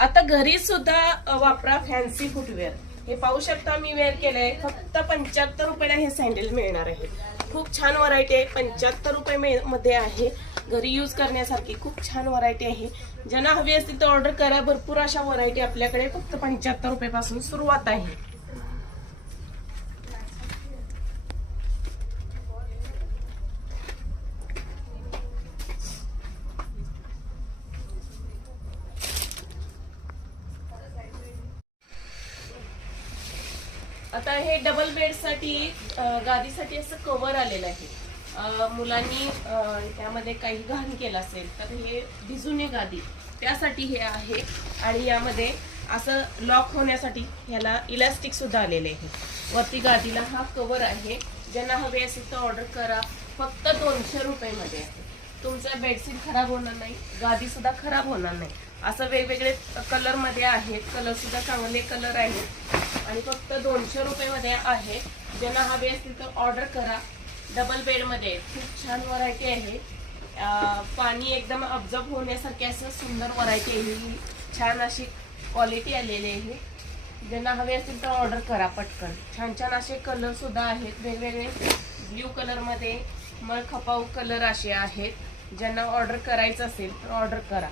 आता घरी सुद्धा वापरा फॅन्सी फुटवेअर. हे पाहू शकता मी वेअर केलंय. फक्त 75 रुपयाला हे सँडल मिळणार आहे. खूप छान व्हरायटी आहे. 75 रुपये मध्ये आहे. घरी यूज करण्यासारखी खूप छान व्हरायटी आहे. ज्यांना हवी असतील तर ऑर्डर करा. भरपूर अशा व्हरायटी आपल्याकडे फक्त 75 रुपयापासून सुरुवात आहे. आता हे डबल बेड साठी गादीसाठी असं कव्हर आलेलं आहे. मुलांनी त्यामध्ये काही घाण केलं असेल तर हे भिजू नये गादी, त्यासाठी हे आहे. आणि यामध्ये असं लॉक होण्यासाठी ह्याला इलास्टिक सुद्धा आलेले आहे. वरती गादीला हा कव्हर आहे. ज्यांना हवे असेल तर ऑर्डर करा. फक्त 200 रुपये मध्ये आहे. तुमचं बेडशीट खराब होणार नाही, गादी सुद्धा खराब होणार नाही. असं वेगवेगळे कलर मध्ये आहेत. कलर सुद्धा चांगले कलर आहेत आणि फक्त 200 रुपये मध्ये आहे. ज्यांना हवे असतील तर ऑर्डर करा. डबल बेड मध्ये खूप छान व्हरायटी आहे. पाणी एकदम ऑब्झर्व होण्यासारखी असं सुंदर व्हरायटी आहे. छान अशी क्वालिटी आलेली आहे. ज्यांना हवे असतील तर ऑर्डर करा पटकन. छान छान असे कलर सुद्धा आहेत वेगवेगळे. ब्ल्यू कलर मध्ये मग खपाऊ कलर असे आहेत. ज्यांना ऑर्डर करायचं असेल तर ऑर्डर करा.